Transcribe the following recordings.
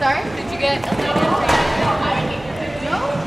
Sorry? Did you get a little? No?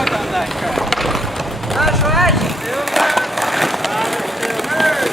out on that crap. That's right, you still hurt. Still hurt.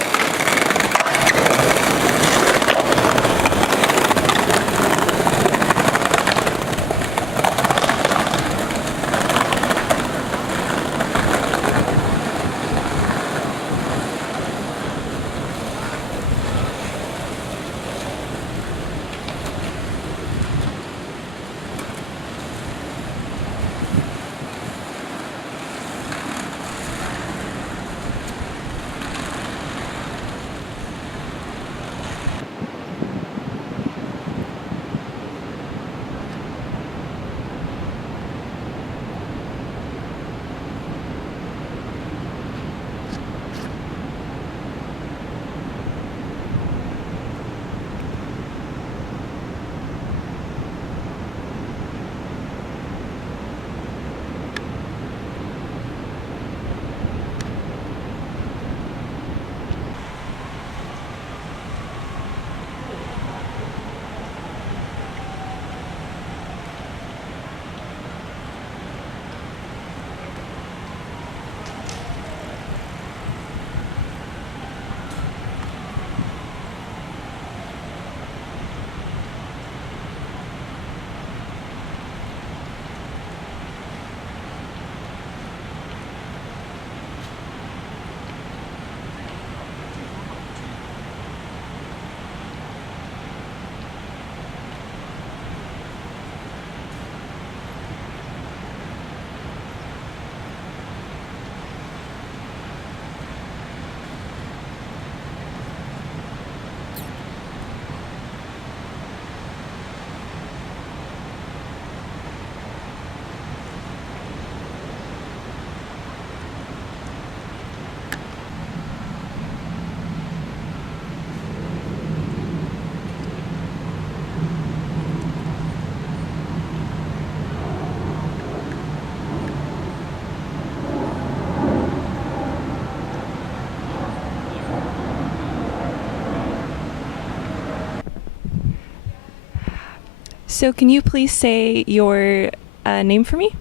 So can you please say your name for me?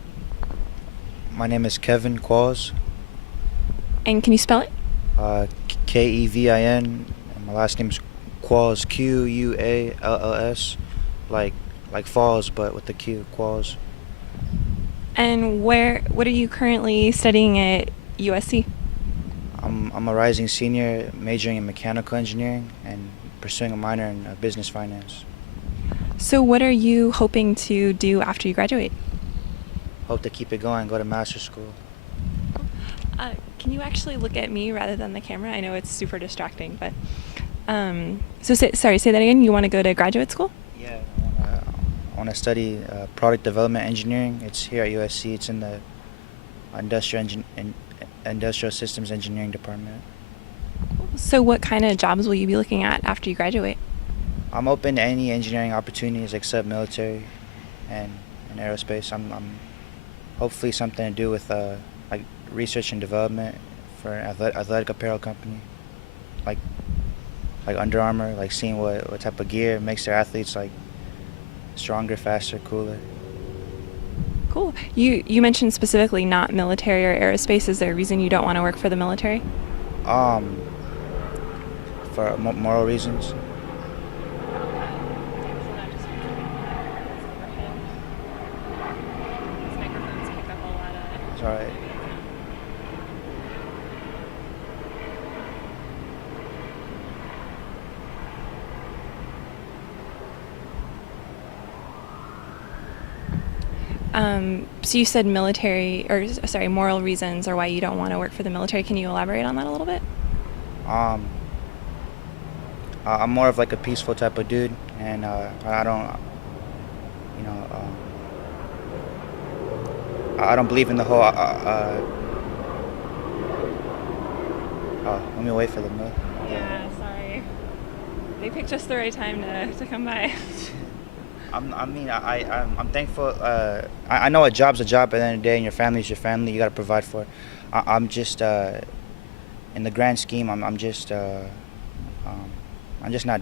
My name is Kevin Qualls, And can you spell it? Kevin, and my last name is Qualls, Qualls, like falls, but with the Q, Qualls. And what are you currently studying at USC? I'm a rising senior, majoring in mechanical engineering and pursuing a minor in business finance. So what are you hoping to do after you graduate? Hope to keep it going, go to master's school. Can you actually look at me rather than the camera? I know it's super distracting, but say that again. You want to go to graduate school? Yeah, I want to study product development engineering. It's here at USC. It's in the industrial systems engineering department. So what kind of jobs will you be looking at after you graduate? I'm open to any engineering opportunities except military and aerospace. I'm hopefully something to do with like research and development for an athletic apparel company, like Under Armour, like seeing what type of gear makes their athletes like stronger, faster, cooler. Cool. You mentioned specifically not military or aerospace. Is there a reason you don't want to work for the military? For moral reasons. It's all right. So you said moral reasons or why you don't want to work for the military. Can you elaborate on that a little bit? I'm more of like a peaceful type of dude, and I don't, you know, I don't believe in the whole. Let me wait for the mill. Yeah, sorry. They picked just the right time to come by. I'm thankful. I know a job's a job. At the end of the day, and your family's your family. You got to provide for it. I'm just, in the grand scheme, I'm just not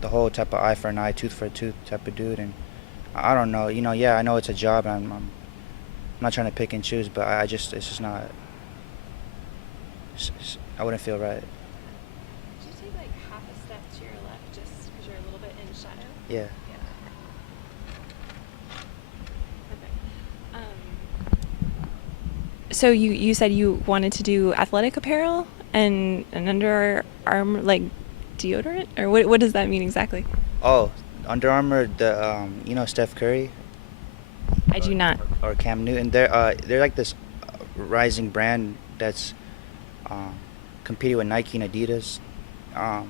the whole type of eye for an eye, tooth for a tooth type of dude. And I don't know. Yeah, I know it's a job, and not trying to pick and choose, but I just it's just not. I wouldn't feel right. Could you take like half a step to your left just because you're a little bit in shadow? Yeah. So you said you wanted to do athletic apparel and an underarm like deodorant, or what does that mean exactly? Oh, Under Armour, the Steph Curry. I do not. Or Cam Newton. They're like this rising brand that's competing with Nike and Adidas, or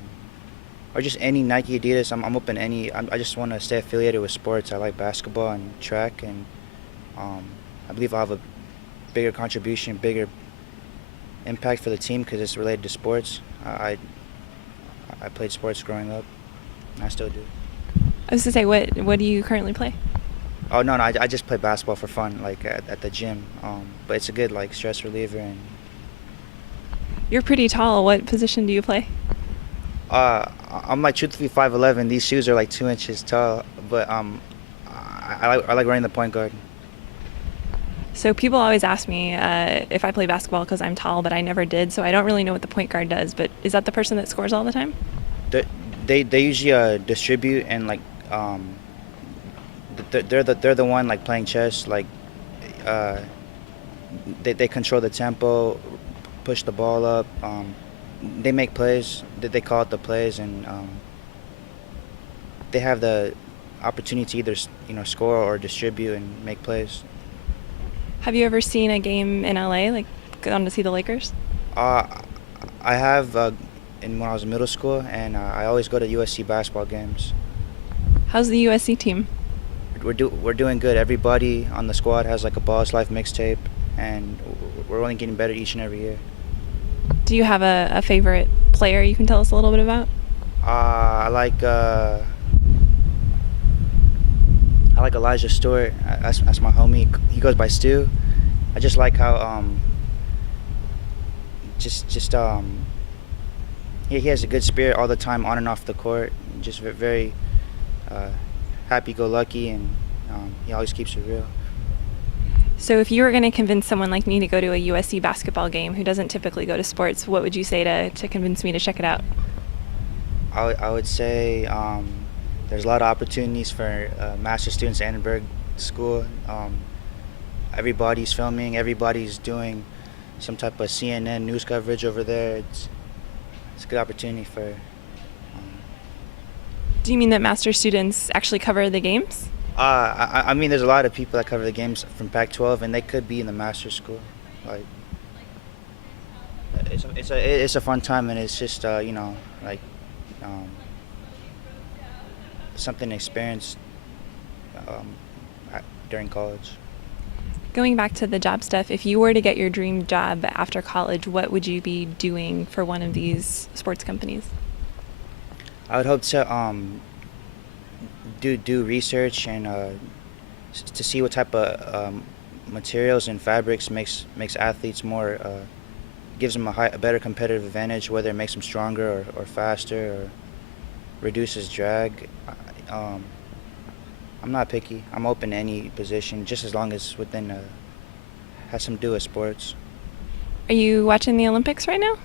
just any Nike, Adidas. I'm open to any. I just want to stay affiliated with sports. I like basketball and track, and I believe I'll have a bigger contribution, bigger impact for the team because it's related to sports. I played sports growing up, and I still do. I was to say, what do you currently play? Oh no, I just play basketball for fun, like at the gym. But it's a good like stress reliever. And You're pretty tall. What position do you play? I'm like truthfully 5'11". These shoes are like 2 inches tall, but I like running the point guard. So people always ask me if I play basketball because I'm tall, but I never did. So I don't really know what the point guard does. But is that the person that scores all the time? They usually distribute and like they're the one like playing chess, like they control the tempo, push the ball up. They make plays. They call it the plays, and they have the opportunity to either score or distribute and make plays. Have you ever seen a game in LA, like gone to see the Lakers? I have when I was in middle school, and I always go to USC basketball games. How's the USC team? We're doing good. Everybody on the squad has like a Boss Life mixtape, and we're only getting better each and every year. Do you have a favorite player you can tell us a little bit about? I like Elijah Stewart. That's my homie. He goes by Stu. I just like how he has a good spirit all the time on and off the court. Just very happy-go-lucky, and he always keeps it real. So if you were going to convince someone like me to go to a USC basketball game who doesn't typically go to sports, what would you say to convince me to check it out? I would say there's a lot of opportunities for master students at Annenberg School. Everybody's filming, everybody's doing some type of CNN news coverage over there. It's a good opportunity for... Do you mean that master students actually cover the games? I mean, there's a lot of people that cover the games from Pac-12, and they could be in the master school. Like, it's a fun time, and it's just something to experience during college. Going back to the job stuff, if you were to get your dream job after college, what would you be doing for one of these sports companies? I would hope to do research and to see what type of materials and fabrics makes athletes more, gives them a better competitive advantage, whether it makes them stronger or faster or reduces drag. I'm not picky. I'm open to any position, just as long as has something to do with sports. Are you watching the Olympics right now?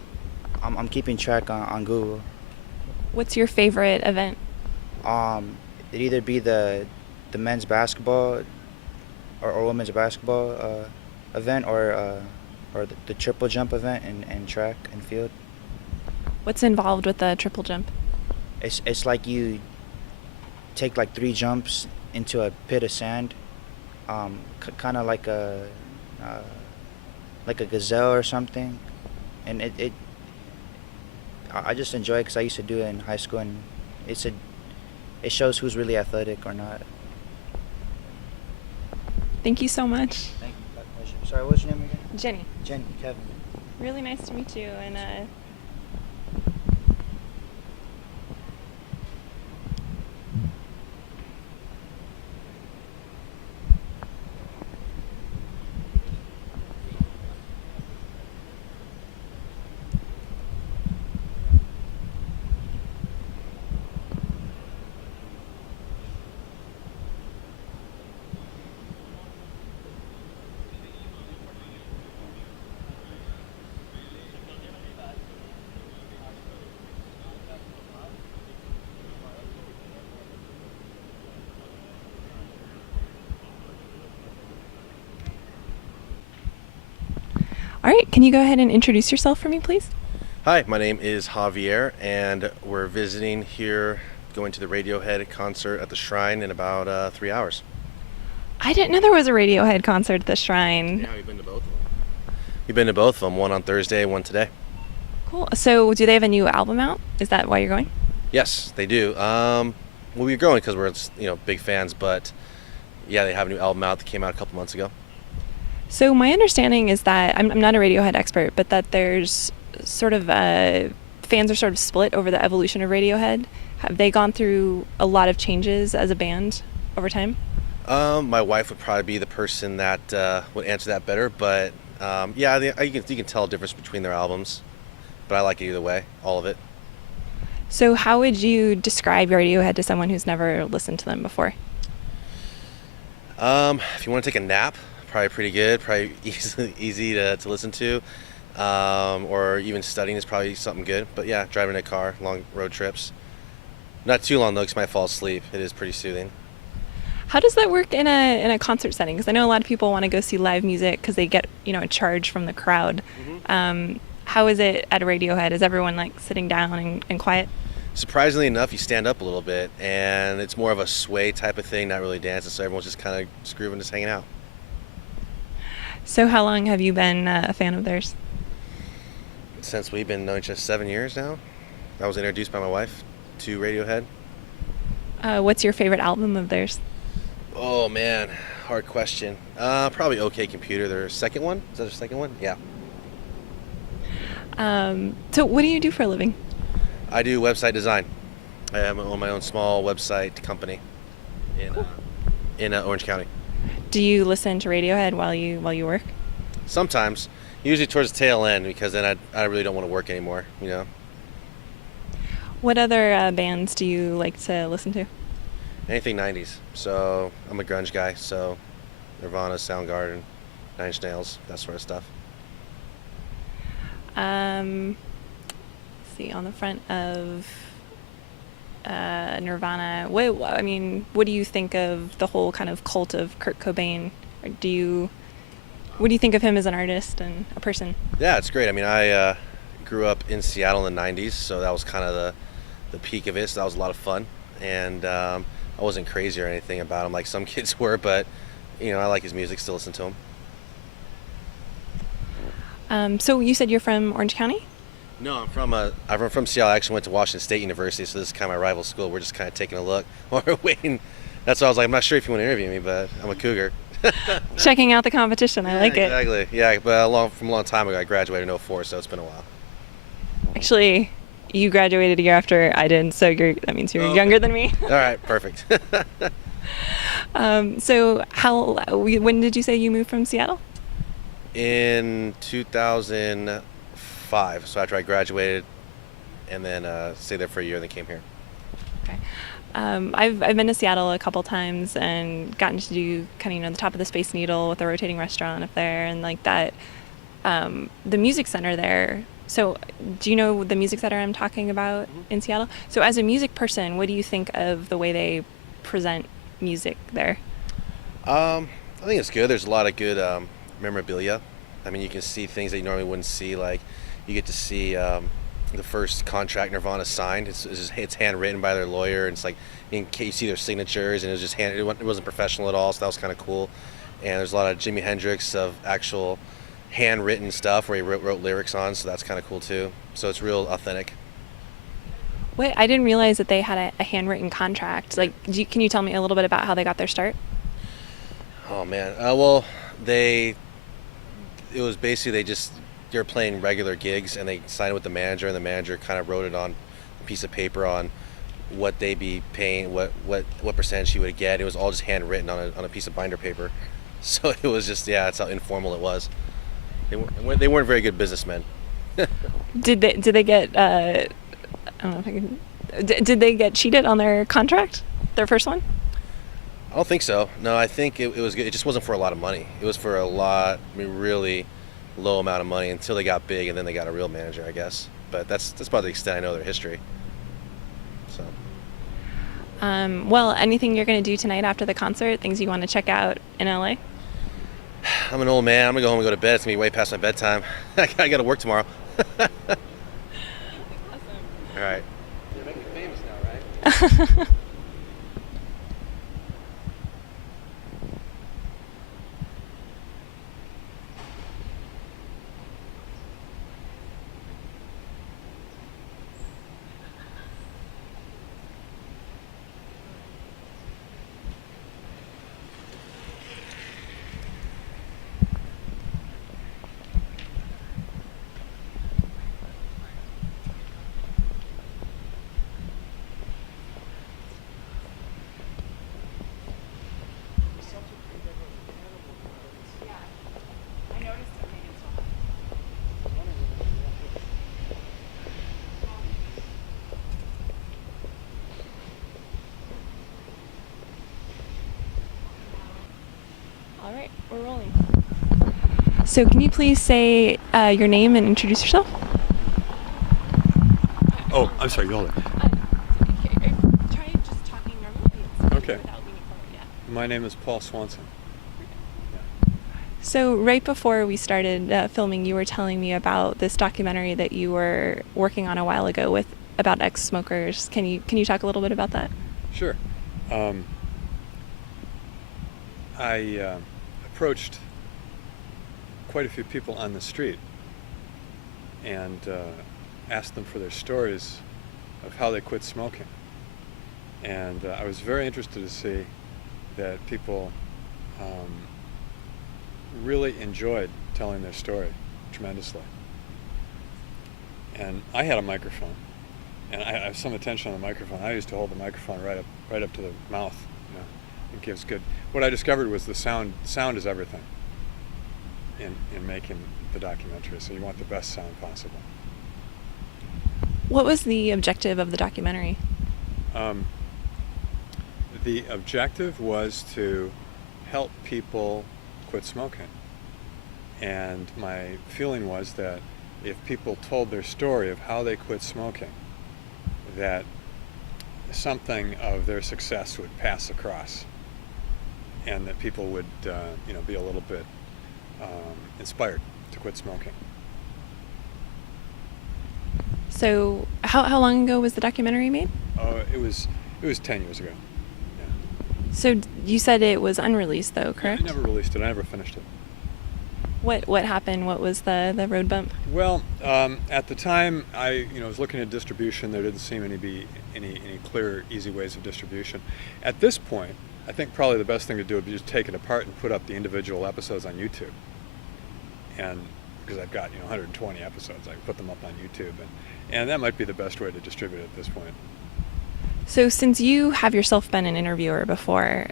I'm keeping track on Google. What's your favorite event? It'd either be the men's basketball or women's basketball event, or the triple jump event in track and field. What's involved with the triple jump? It's like you take like 3 jumps into a pit of sand, kind of like a gazelle or something, and I just enjoy it because I used to do it in high school, and it shows who's really athletic or not. Thank you so much. Thank you. My pleasure. Sorry, what's your name again? Jenny. Jenny. Kevin. Really nice to meet you, and All right, can you go ahead and introduce yourself for me, please? Hi, my name is Javier, and we're visiting here, going to the Radiohead concert at the Shrine in about 3 hours. I didn't know there was a Radiohead concert at the Shrine. Yeah, we've been to both of them. We've been to both of them, one on Thursday, one today. Cool. So, do they have a new album out? Is that why you're going? Yes, they do. Well, we're going because we're big fans, but yeah, they have a new album out that came out a couple months ago. So, my understanding is that I'm not a Radiohead expert, but that there's sort of fans are sort of split over the evolution of Radiohead. Have they gone through a lot of changes as a band over time? My wife would probably be the person that would answer that better, but yeah, you can tell a difference between their albums, but I like it either way, all of it. So, how would you describe Radiohead to someone who's never listened to them before? If you want to take a nap, probably pretty good, probably easy to listen to, or even studying is probably something good. But yeah, driving a car, long road trips. Not too long though, because I might fall asleep. It is pretty soothing. How does that work in a concert setting? Because I know a lot of people want to go see live music because they get a charge from the crowd. How is it at Radiohead? Is everyone like sitting down and quiet? Surprisingly enough, you stand up a little bit, and it's more of a sway type of thing, not really dancing. So everyone's just kind of just grooving, just hanging out. So how long have you been a fan of theirs? Since we've been knowing each other 7 years now. I was introduced by my wife to Radiohead. What's your favorite album of theirs? Oh man, hard question. Probably OK Computer, their second one. Is that their second one? Yeah. So what do you do for a living? I do website design. I own my own small website company in Orange County. Do you listen to Radiohead while you work? Sometimes, usually towards the tail end, because then I really don't want to work anymore. What other bands do you like to listen to? Anything 90s. So I'm a grunge guy. So Nirvana, Soundgarden, Nine Inch Nails, that sort of stuff. Let's see, on the front of Nirvana, what do you think of the whole kind of cult of Kurt Cobain? Or what do you think of him as an artist and a person? Yeah, it's great. I mean, I grew up in Seattle in the 90s, so that was kind of the peak of it. So that was a lot of fun, and I wasn't crazy or anything about him like some kids were, but I like his music, still listen to him. So you said you're from Orange County? No, I'm from Seattle. I actually went to Washington State University, so this is kind of my rival school. We're just kind of taking a look while we're waiting. That's why I was like, I'm not sure if you want to interview me, but I'm a Cougar. Checking out the competition. I like it. Exactly. Yeah, but from a long time ago, I graduated in 2004, so it's been a while. Actually, you graduated a year after I did, so that means you're younger than me. All right, perfect. So when did you say you moved from Seattle? In 2005. So after I graduated, and then stayed there for a year, and then came here. Okay. I've been to Seattle a couple times and gotten to do kind of the top of the Space Needle with a rotating restaurant up there and like that. The music center there. So do you know the music center I'm talking about in Seattle? So as a music person, what do you think of the way they present music there? I think it's good. There's a lot of good memorabilia. I mean, you can see things that you normally wouldn't see. Like you get to see the first contract Nirvana signed. It's handwritten by their lawyer, and it's like you see their signatures, and it wasn't professional at all. So that was kind of cool. And there's a lot of Jimi Hendrix of actual handwritten stuff where he wrote lyrics on. So that's kind of cool too. So it's real authentic. Wait, I didn't realize that they had a handwritten contract. Like, can you tell me a little bit about how they got their start? Oh man, well, it was basically they were playing regular gigs, and they signed it with the manager, and the manager kind of wrote it on a piece of paper on what they'd be paying, what percentage he would get. It was all just handwritten on a piece of binder paper. So it was just, that's how informal it was. They weren't very good businessmen. Did they get? I don't know if I can. Did they get cheated on their contract? Their first one? I don't think so. No, I think it was good. It just wasn't for a lot of money. It was for really low amount of money until they got big, and then they got a real manager, I guess. But that's about the extent I know of their history. So. Well, anything you're going to do tonight after the concert? Things you want to check out in LA? I'm an old man. I'm gonna go home and go to bed. It's gonna be way past my bedtime. I gotta work tomorrow. All right. You're making me famous now, right? All right, we're rolling. So can you please say your name and introduce yourself? Oh, I'm sorry, hold it. Try just talking normally. Okay. Without leaning forward, yeah. My name is Paul Swanson. So right before we started filming, you were telling me about this documentary that you were working on a while ago with about ex-smokers. Can you talk a little bit about that? Sure. I approached quite a few people on the street and asked them for their stories of how they quit smoking. And I was very interested to see that people really enjoyed telling their story tremendously. And I had a microphone, and I have some attention on the microphone. I used to hold the microphone right up to the mouth. You know, it gives good. What I discovered was the sound. Sound is everything in making the documentary. So you want the best sound possible. What was the objective of the documentary? The objective was to help people quit smoking. And my feeling was that if people told their story of how they quit smoking, that something of their success would pass across, and that people would, be a little bit inspired to quit smoking. So how long ago was the documentary made? It was 10 years ago. Yeah. So you said it was unreleased though, correct? I never released it. I never finished it. What happened? What was the road bump? Well, at the time, I was looking at distribution. There didn't seem to be any clear, easy ways of distribution. At this point, I think probably the best thing to do would be just take it apart and put up the individual episodes on YouTube. And because I've got 120 episodes, I can put them up on YouTube, and that might be the best way to distribute it at this point. So since you have yourself been an interviewer before,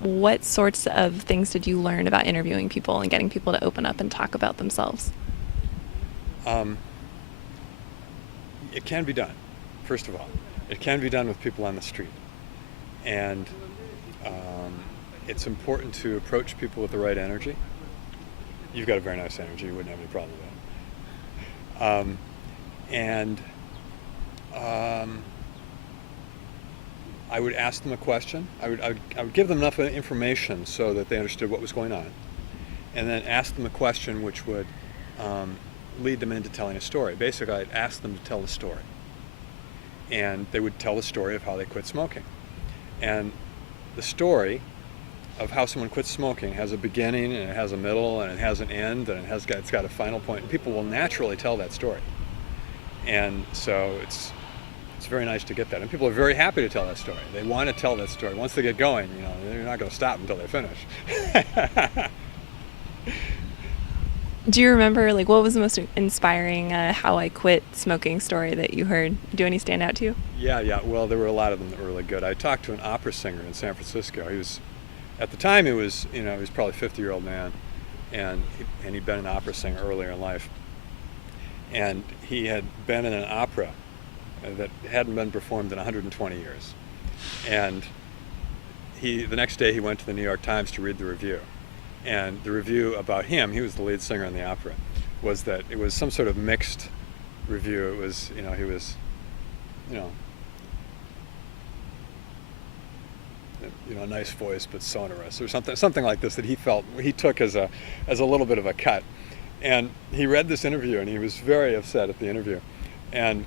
what sorts of things did you learn about interviewing people and getting people to open up and talk about themselves? It can be done, first of all. It can be done with people on the street. And it's important to approach people with the right energy. You've got a very nice energy. You wouldn't have any problem with that. I would ask them a question. I would give them enough information so that they understood what was going on, and then ask them a question which would lead them into telling a story. Basically, I'd ask them to tell a story, and they would tell the story of how they quit smoking. And the story of how someone quits smoking has a beginning, and it has a middle, and it has an end, and it's got a final point. And people will naturally tell that story, and so it's very nice to get that. And people are very happy to tell that story. They want to tell that story. Once they get going, they're not going to stop until they finish. Do you remember, what was the most inspiring how I quit smoking story that you heard? Do any stand out to you? Yeah. Well, there were a lot of them that were really good. I talked to an opera singer in San Francisco. At the time, he was probably a 50-year-old man, and he'd been an opera singer earlier in life. And he had been in an opera that hadn't been performed in 120 years. And the next day he went to the New York Times to read the review. And the review about him, he was the lead singer in the opera, was that it was some sort of mixed review. It was, he was, a nice voice but sonorous, or something like this that he took as a little bit of a cut. And he read this interview and he was very upset at the interview, and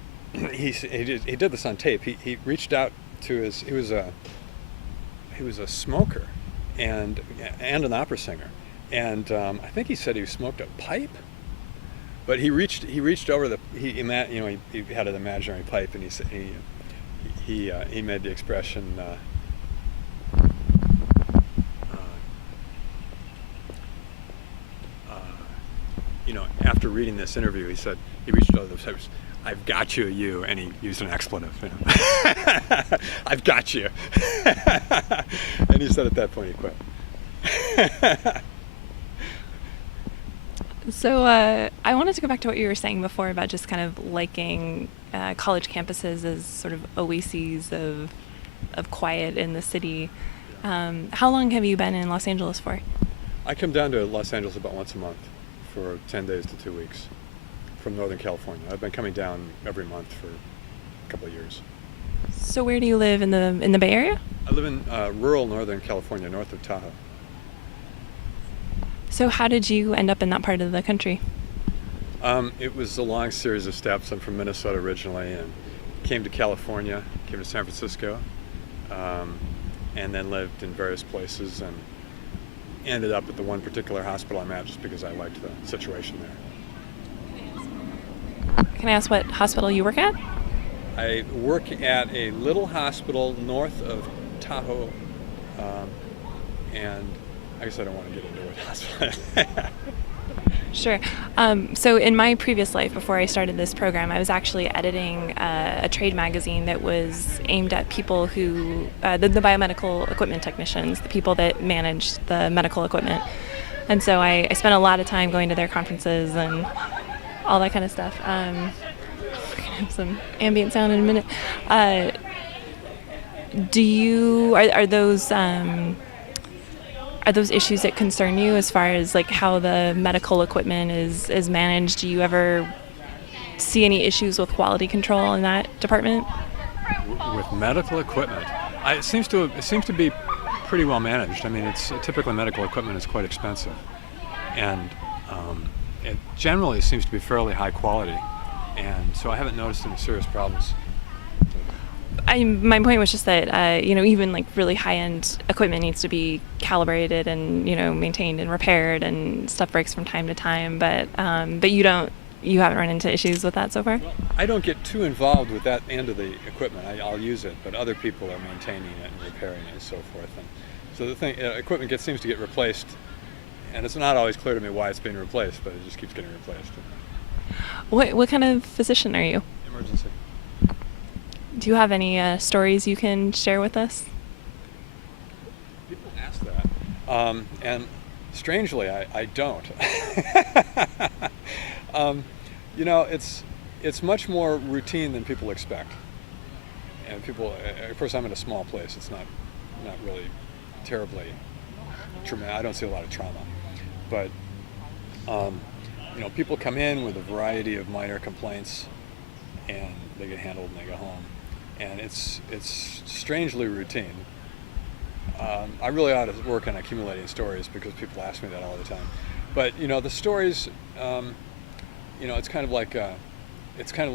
he did this on tape. He reached out to he was a smoker and an opera singer, and I think he said he smoked a pipe. But he reached over he had an imaginary pipe, and he made the expression. After reading this interview, he said he reached over the pipes. I've got you, you, and he used an expletive. I've got you, and he said at that point he quit. So I wanted to go back to what you were saying before about just kind of liking college campuses as sort of oases of quiet in the city. How long have you been in Los Angeles for? I come down to Los Angeles about once a month for 10 days to 2 weeks from Northern California. I've been coming down every month for a couple of years. So where do you live in the Bay Area? I live in rural Northern California, north of Tahoe. So how did you end up in that part of the country? It was a long series of steps. I'm from Minnesota originally, and came to California, came to San Francisco, and then lived in various places, and ended up at the one particular hospital I'm at just because I liked the situation there. Can I ask what hospital you work at? I work at a little hospital north of Tahoe, and I guess I don't want to get into what hospital. Sure. So in my previous life, before I started this program, I was actually editing a trade magazine that was aimed at people who, the biomedical equipment technicians, the people that manage the medical equipment. And so I spent a lot of time going to their conferences and all that kind of stuff. We're going to have some ambient sound in a minute. Are those issues that concern you as far as like how the medical equipment is managed? Do you ever see any issues with quality control in that department? With medical equipment, it seems to be pretty well managed. I mean, typically medical equipment is quite expensive, and it generally seems to be fairly high quality, and so I haven't noticed any serious problems. My point was just that even like really high-end equipment needs to be calibrated and maintained and repaired, and stuff breaks from time to time. But you haven't run into issues with that so far? Well, I don't get too involved with that end of the equipment. I'll use it, but other people are maintaining it and repairing it and so forth. And so the equipment seems to get replaced, and it's not always clear to me why it's being replaced, but it just keeps getting replaced. What kind of physician are you? Emergency. Do you have any stories you can share with us? People ask that, and strangely, I don't. It's much more routine than people expect. And people, of course, I'm in a small place. It's not really terribly traumatic. I don't see a lot of trauma, but people come in with a variety of minor complaints, and they get handled and they go home. And it's strangely routine. I really ought to work on accumulating stories because people ask me that all the time. But the stories, it's kind of like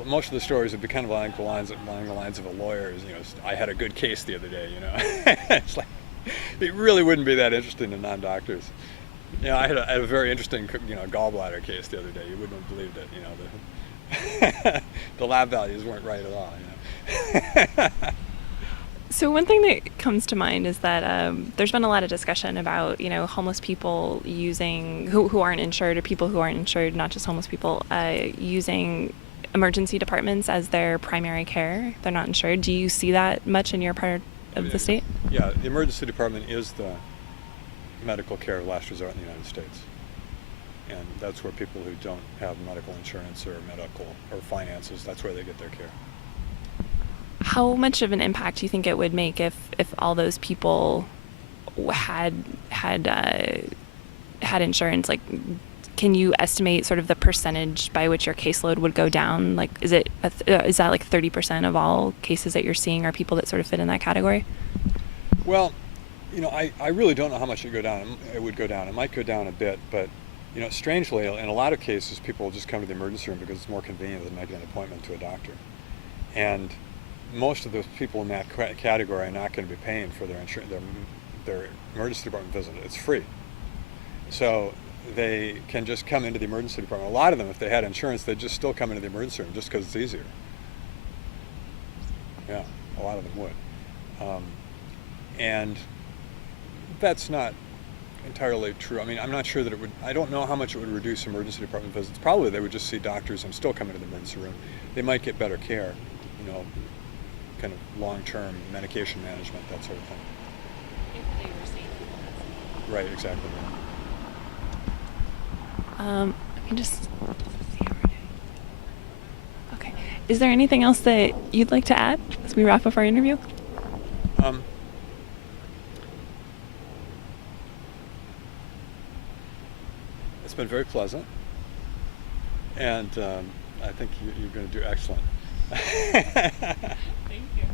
most of the stories would be kind of along the lines of a lawyer. I had a good case the other day. It's like it really wouldn't be that interesting to non-doctors. I had a very interesting gallbladder case the other day. You wouldn't have believed it. The lab values weren't right at all. So one thing that comes to mind is that there's been a lot of discussion about homeless people who aren't insured, or people who aren't insured, not just homeless people, using emergency departments as their primary care. They're not insured. Do you see that much in your part of the state? Yeah, the emergency department is the medical care of last resort in the United States. And that's where people who don't have medical insurance or finances, that's where they get their care. How much of an impact do you think it would make if all those people had insurance? Like, can you estimate sort of the percentage by which your caseload would go down? Like, is that like 30% of all cases that you're seeing are people that sort of fit in that category? Well, I really don't know how much it would go down. It might go down a bit, but strangely, in a lot of cases, people will just come to the emergency room because it's more convenient than making an appointment to a doctor. And most of those people in that category are not going to be paying for their emergency department visit. It's free. So they can just come into the emergency department. A lot of them, if they had insurance, they'd just still come into the emergency room just because it's easier. Yeah, a lot of them would. And that's not entirely true. I mean, I'm not sure that it would, I don't know how much it would reduce emergency department visits. Probably they would just see doctors and still come into the emergency room. They might get better care, kind of long-term medication management, that sort of thing. If they were safe. Right, exactly. Let me just see how we're doing. Okay. Is there anything else that you'd like to add as we wrap up our interview? It's been very pleasant, and I think you're going to do excellent. Thank you.